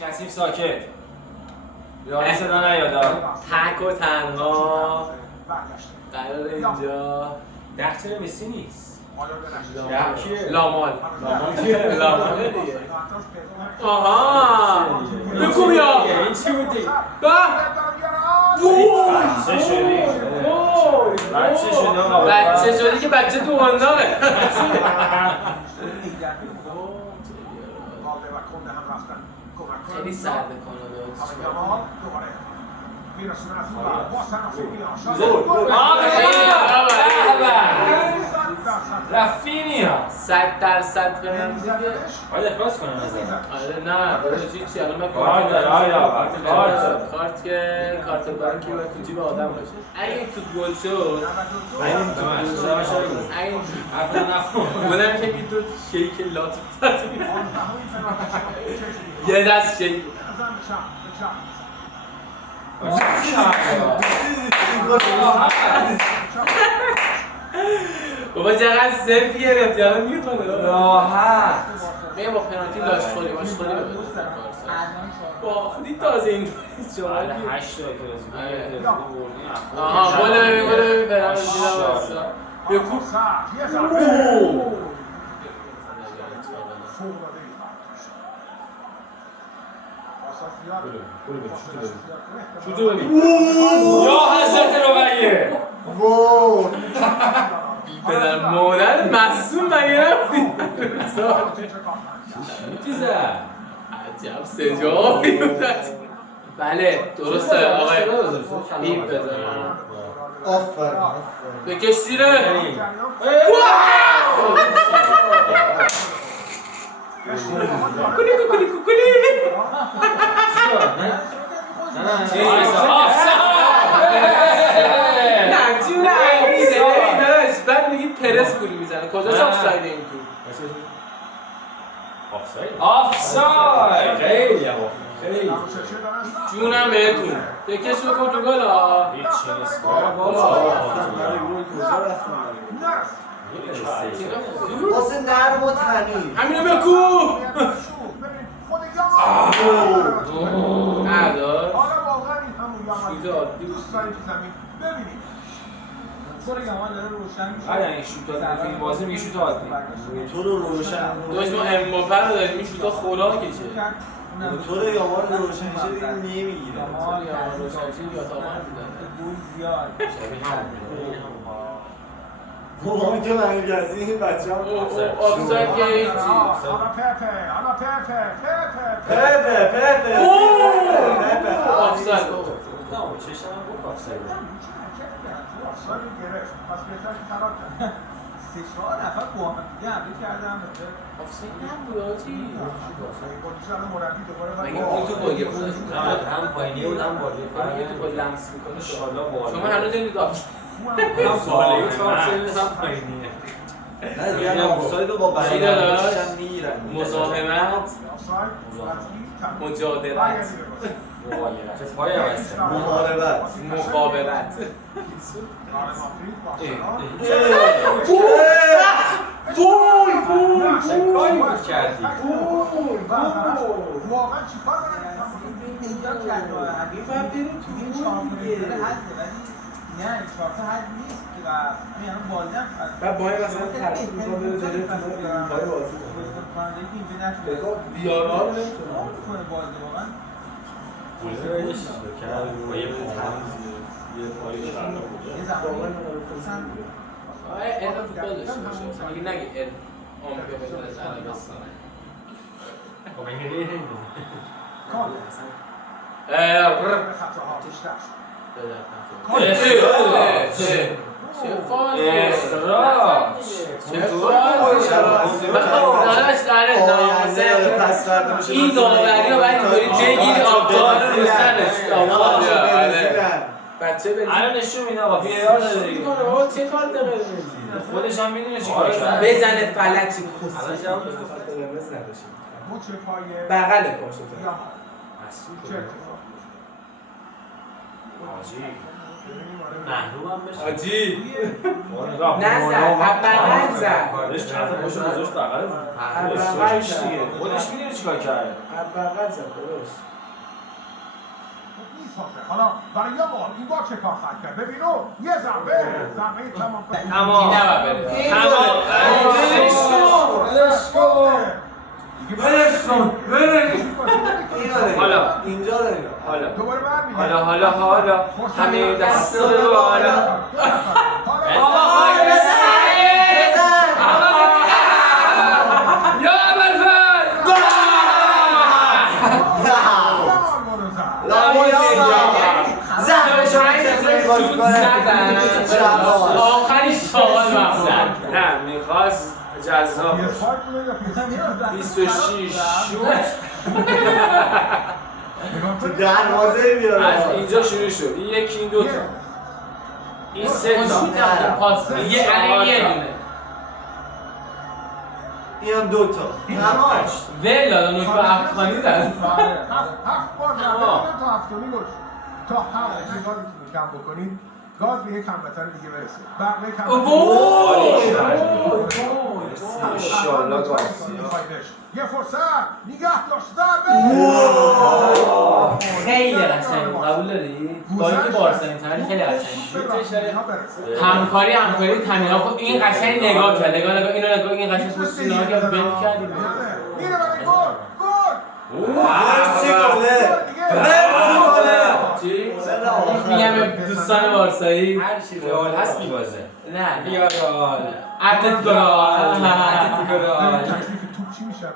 کثیف ساکت. یاری صدا نیادا. تک و تنها قرار اینجا ده چرا مسی نیست؟ لامال کیه؟ لامال دیگه. آها بگو یا این چی بودی؟ بچه شدی که بچه تو هنداقه. خیلی سرده کانادا. رافینیا 100% برم دیگه. باید اخراج کنم ازش. آره نه برای چی الان من کارت بانکی و تو جیب آدم باشه. اگه این توپ گل شد اونم که این دو شیک لات یه دست شیک بابا چقدر سلف گرفت یالا میخونه راحت میگه با پنالتی لاشخوری ببینید باختی تازه این شما 8 تا بردیم آها بوله ببین پنالتی داشت بکوب شوتو ببین یا حضرت ربیه پدر مادر معصوم مگه نبودی؟ چی زد؟ عجب سجا بله درسته آقای بیب بزنم آفرین بکش زیره کوکولی کوکولی کوکولی بعد میگی پرس گولی میزنه کجاش آفساید این تو؟ آفساید خیلی خیلی جونم بهتون بکش بکن تو گل ها هیچی نیست واسه نرم و تنی همینو بکو ندار شوت عادی بود بعد این شوت عادی این بازی میگه شوت عادی تو رو روشن داشت ما امباپه رو داریم این شوتا خوراکشه تو رو یامار روشن شه دیگه نمیگیره مال یا روشنشی یا تامان بودن بابا که مرگزی این بچه هم آفساید که هیچی پپه آفساید چشم هم بود آفساید آفساید نبود آجی مگه اون تو باگه بود هم پایینی بود هم بالا مگه تو با لمس میکنه انشالله بالا شما هنوز نمیدید آفساید هم بالایی تو هم پایینیه نه دیگه آفساید رو با چی داداش؟ برنامه‌شم میگیرن مزاحمت مجادلت چه پایی هم هست محاربت مخابرت چه کاری بود کردی؟ واقعا چیکار کنم اینجا کرد باید بریم تو این چهار نه این چهار تا حد نیست و همین الان بازی هم بعد باید مثلا ترتیب می‌کنه بره جلوی پای بازی کننده که اینجا نشده ویارا رو نمی‌تونه کنه بازی واقعا با یه یه زمانی آره علم فوتبال داشته باشه مثلا میگه نگه علم آمریکا بهتر از عربستان خب این هیله چه فازیه این داوری رو باید اینطوری بگیری آبدار رو سرش بچه برید الان نشون میده آقا وی آر داره دیگه چه کار داره خودش هم میدونه چی کار کرد بزنه فلک چی الان جواب بغل پاشو حاجی محروم هم بشه آجی نزد بغل زد خودش چند پاشو گذاشت بغل بغل زد دیگه خودش میدونه چیکار کرده بغل زد درست حالا برای یه بار این بار چه کار خواهد کرد ببینو یه ضربه تمام این نباید بره حالا اینجا رو نگاه دوباره برمیگرد حالا همه دست رو حالا یا ابوالفضل آخرش شاغل مقصد نه میخواست جذاب 26 شوت تو دروازه بیاره از اینجا شروع شد این یکی این دوتا این سه تا پاس یه دونه این هم دوتا هماش ویلا نوک به افغانی زد 7 بار تا هفتمی گوش تا 7 نگاهی که کم بکنید گاز به یک هموطن دیگه برسه بقیه کم انشالله گارسیا یه فرصت نگه داشته خیلی قشنگ قبول داری؟ با اینکه بارسا اینتر خیلی قشنگ همکاری تامین ها این قشنگ نگاه کرد نگاه اینو این قشنگ پست نگاه کرد بند کردیم میره برای گل مرسی گله چی؟ میگم به دوستان بارسایی هر چی رئال هست میبازه نه یا رئال اتلتیکو تکلیف توپ چی میشه